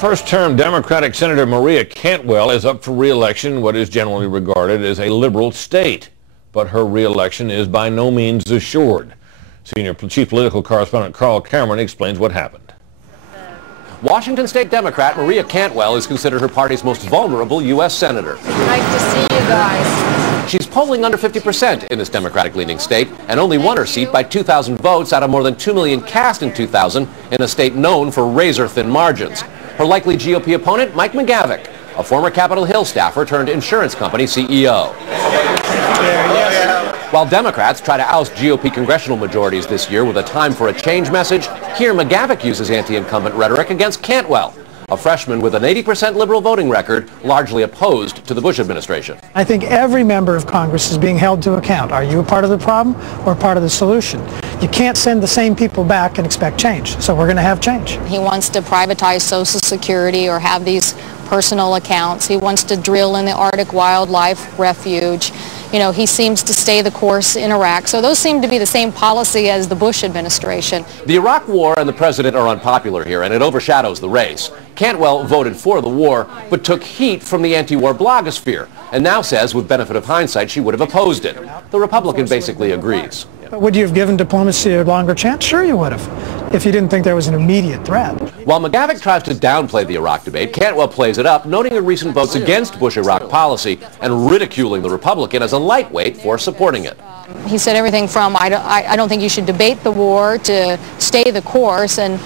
First-term Democratic Senator Maria Cantwell is up for re-election in what is generally regarded as a liberal state. But her re-election is by no means assured. Senior Chief Political Correspondent Carl Cameron explains what happened. Washington State Democrat Maria Cantwell is considered her party's most vulnerable U.S. senator. Nice to see you guys. She's polling under 50% in this Democratic-leaning state and only won her seat by 2,000 votes out of more than 2 million cast in 2000 in a state known for razor-thin margins. Her likely GOP opponent, Mike McGavick, a former Capitol Hill staffer turned insurance company CEO. While Democrats try to oust GOP congressional majorities this year with a time for a change message, here McGavick uses anti-incumbent rhetoric against Cantwell, a freshman with an 80% liberal voting record, largely opposed to the Bush administration. I think every member of Congress is being held to account. Are you a part of the problem or part of the solution? You can't send the same people back and expect change, so we're going to have change. He wants to privatize Social Security or have these personal accounts. He wants to drill in the Arctic Wildlife Refuge. You know, he seems to stay the course in Iraq. So those seem to be the same policy as the Bush administration. The Iraq war and the president are unpopular here, and it overshadows the race. Cantwell voted for the war, but took heat from the anti-war blogosphere, and now says, with benefit of hindsight, she would have opposed it. The Republican basically agrees. But would you have given diplomacy a longer chance? Sure you would have, if you didn't think there was an immediate threat. While McGavick tries to downplay the Iraq debate, Cantwell plays it up, noting her recent votes against Bush-Iraq policy and ridiculing the Republican as a lightweight for supporting it. He said everything from, I don't think you should debate the war, to stay the course, and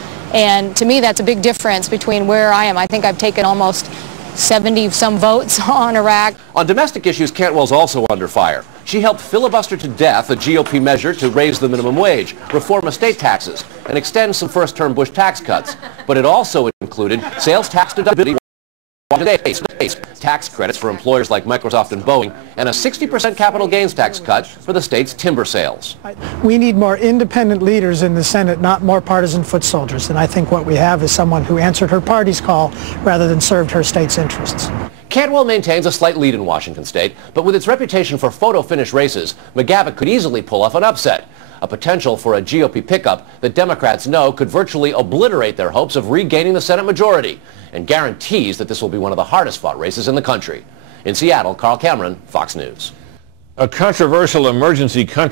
to me that's a big difference between where I am. I think I've taken almost 70-some votes on Iraq. On domestic issues, Cantwell's also under fire. She helped filibuster to death a GOP measure to raise the minimum wage, reform estate taxes, and extend some first-term Bush tax cuts. But it also included sales tax deductibility, tax credits for employers like Microsoft and Boeing, and a 60% capital gains tax cut for the state's timber sales. We need more independent leaders in the Senate, not more partisan foot soldiers. And I think what we have is someone who answered her party's call rather than served her state's interests. Cantwell maintains a slight lead in Washington state, but with its reputation for photo finish races, McGavick could easily pull off an upset, a potential for a GOP pickup that Democrats know could virtually obliterate their hopes of regaining the Senate majority, and guarantees that this will be one of the hardest fought races in the country. In Seattle, Carl Cameron, Fox News. A controversial emergency country